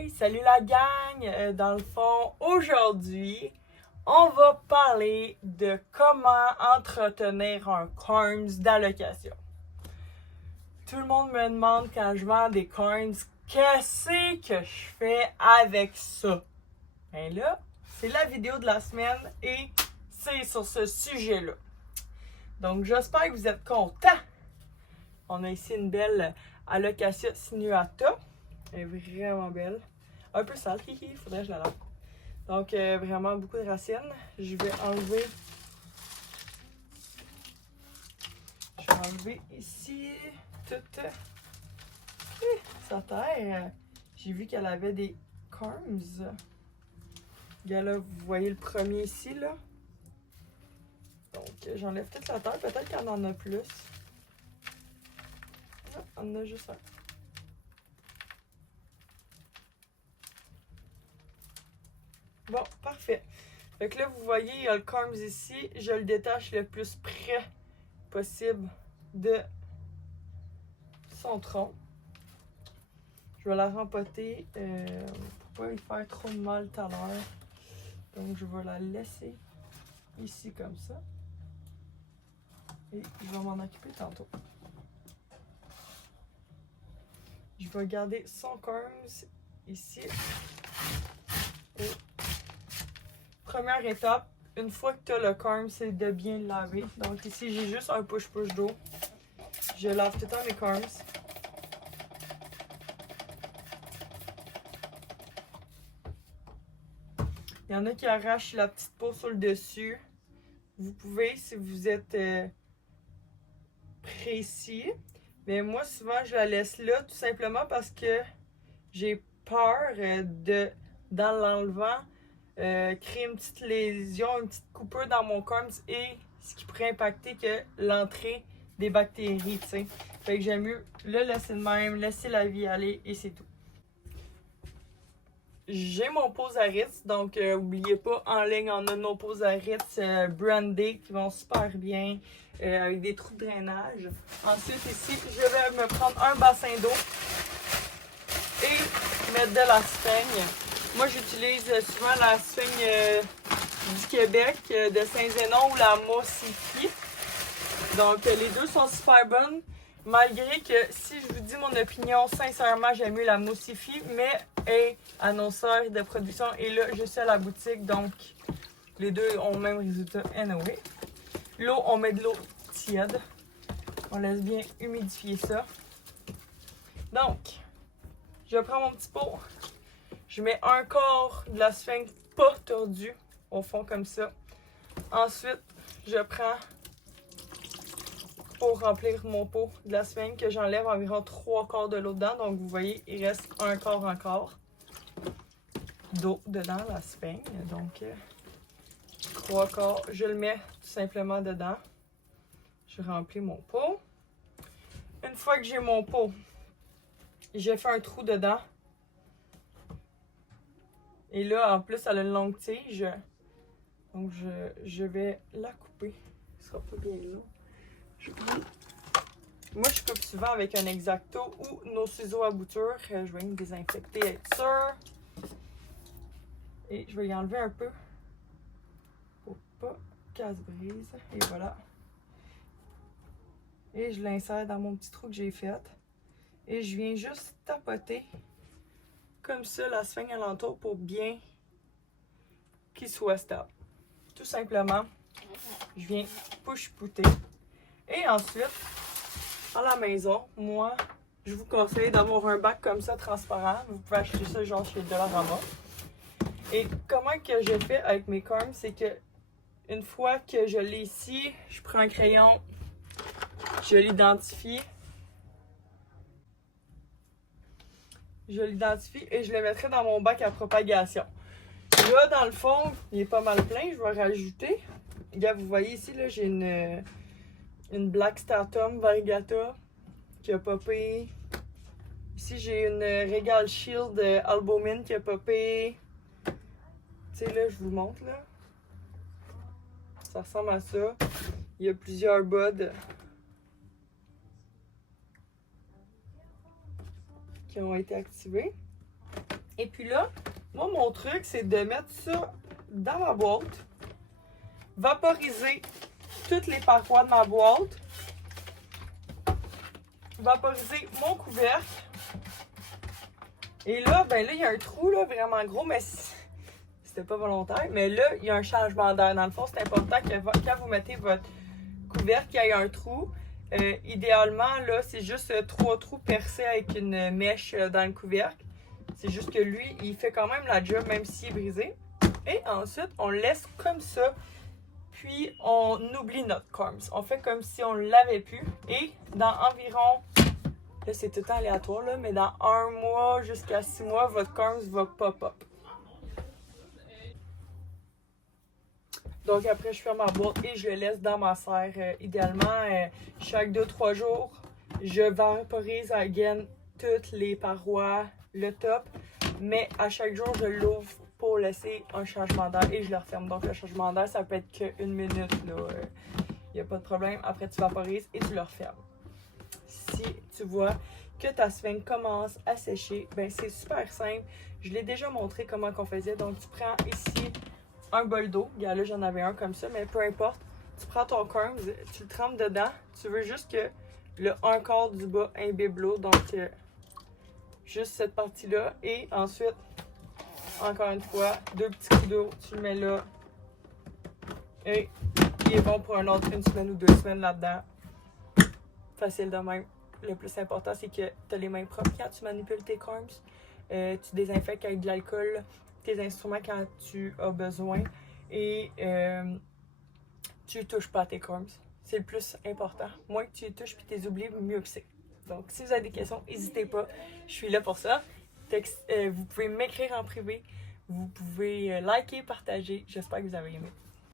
Hey, salut la gang! Dans le fond, aujourd'hui, on va parler de comment entretenir un coins d'allocation. Tout le monde me demande quand je vends des coins, qu'est-ce que je fais avec ça? Ben là, c'est la vidéo de la semaine et c'est sur ce sujet-là. Donc, j'espère que vous êtes contents. On a ici une belle Alocasia sinuata. Elle est vraiment belle. Un peu sale, il faudrait que je la lave. Donc, vraiment beaucoup de racines. Je vais enlever ici toute sa terre. J'ai vu qu'elle avait des corms. Là, vous voyez le premier ici, là. Donc, j'enlève toute la terre. Peut-être qu'il y en a plus. Ah, on en a juste un. Bon, parfait. Fait que là, vous voyez, il y a le corms ici. Je le détache le plus près possible de son tronc. Je vais la rempoter pour pas lui faire trop mal tout à l'heure. Donc, je vais la laisser ici comme ça. Et je vais m'en occuper tantôt. Je vais garder son corms ici. Et première étape, une fois que tu as le corms, c'est de bien le laver. Donc ici, j'ai juste un push-push d'eau. Je lave tout le temps mes corms. Il y en a qui arrachent la petite peau sur le dessus. Vous pouvez, si vous êtes précis. Mais moi, souvent, je la laisse là, tout simplement parce que j'ai peur dans l'enlevant, créer une petite lésion, une petite coupure dans mon corms et ce qui pourrait impacter que l'entrée des bactéries, tu sais. Fait que j'aime mieux le laisser de même, laisser la vie aller et c'est tout. J'ai mon pose à Ritz, donc n'oubliez pas, en ligne, on a nos poses à Ritz brandés qui vont super bien, avec des trous de drainage. Ensuite, ici, je vais me prendre un bassin d'eau et mettre de la sphaigne. Moi, j'utilise souvent la sphaigne du Québec, de Saint-Zénon ou la Mossifi. Donc, les deux sont super bonnes. Malgré que, si je vous dis mon opinion, sincèrement, j'aime mieux la Mossifi, mais est annonceur de production et là, je suis à la boutique, donc les deux ont le même résultat anyway. L'eau, on met de l'eau tiède. On laisse bien humidifier ça. Donc, je prends mon petit pot. Je mets un quart de la sphaigne pas tordue au fond comme ça. Ensuite, je prends pour remplir mon pot de la sphaigne que j'enlève environ 3 quarts de l'eau dedans. Donc, vous voyez, il reste un quart encore d'eau dedans, la sphaigne. Donc, 3 quarts, je le mets tout simplement dedans. Je remplis mon pot. Une fois que j'ai mon pot, j'ai fait un trou dedans. Et là, en plus, elle a une longue tige. Donc, je vais la couper. Ce sera pas bien long. Moi, je coupe souvent avec un X-Acto ou nos ciseaux à bouture. Je vais me désinfecter, être sûr. Et je vais y enlever un peu pour pas qu'elle se brise. Et voilà. Et je l'insère dans mon petit trou que j'ai fait. Et je viens juste tapoter comme ça la sphaigne alentour pour bien qu'il soit stable. Tout simplement, je viens push-pouter. Et ensuite, à la maison, moi, je vous conseille d'avoir un bac comme ça transparent. Vous pouvez acheter ça genre chez Dollarama. Et comment que je fais avec mes corms, c'est que une fois que je l'ai ici, je prends un crayon, je l'identifie. Je l'identifie et je le mettrai dans mon bac à propagation. Là, dans le fond, il est pas mal plein. Je vais rajouter. Là, vous voyez ici, là, j'ai une Black Stratum Variegata qui a popé. Ici, j'ai une Regal Shield Albumin qui a popé. Tu sais, là, je vous montre, là. Ça ressemble à ça. Il y a plusieurs buds qui ont été activés. Et puis, Puis là, moi, mon truc, c'est de mettre ça dans ma boîte, vaporiser toutes les parois de ma boîte, vaporiser mon couvercle. Et là, ben là, il y a un trou là, vraiment gros, mais c'était pas volontaire. Mais là, il y a un changement d'air. Dans le fond, c'est important que quand vous mettez votre couvercle, qu'il y ait un trou. Idéalement, là, c'est juste 3 trous percés avec une mèche dans le couvercle. C'est juste que lui, il fait quand même la job, même s'il est brisé. Et ensuite, on le laisse comme ça. Puis, on oublie notre corms. On fait comme si on ne l'avait plus. Et dans environ, là, c'est tout le temps aléatoire, là, mais dans 1 mois jusqu'à 6 mois, votre corms va pop-up. Donc après, je ferme ma boîte et je le laisse dans ma serre. Idéalement, chaque 2-3 jours, je vaporise again toutes les parois, le top. Mais à chaque jour, je l'ouvre pour laisser un changement d'air et je le referme. Donc le changement d'air, ça peut être qu'une minute. Il n'y a pas de problème. Après, tu vaporises et tu le refermes. Si tu vois que ta sphinx commence à sécher, ben c'est super simple. Je l'ai déjà montré comment on faisait. Donc tu prends ici un bol d'eau. Là, j'en avais un comme ça, mais peu importe. Tu prends ton corms, tu le trempes dedans. Tu veux juste que le 1/4 du bas imbibe l'eau. Donc, juste cette partie-là. Et ensuite, encore une fois, 2 petits coups d'eau. Tu le mets là. Et il est bon pour un autre 1 semaine ou 2 semaines là-dedans. Facile de même. Le plus important, c'est que tu as les mains propres quand tu manipules tes corms. Tu désinfectes avec de l'alcool tes instruments quand tu as besoin et tu touches pas à tes corms. C'est le plus important. Moins que tu les touches puis tu les oublies, mieux que c'est. Donc, si vous avez des questions, n'hésitez pas. Je suis là pour ça. Vous pouvez m'écrire en privé. Vous pouvez liker, partager. J'espère que vous avez aimé.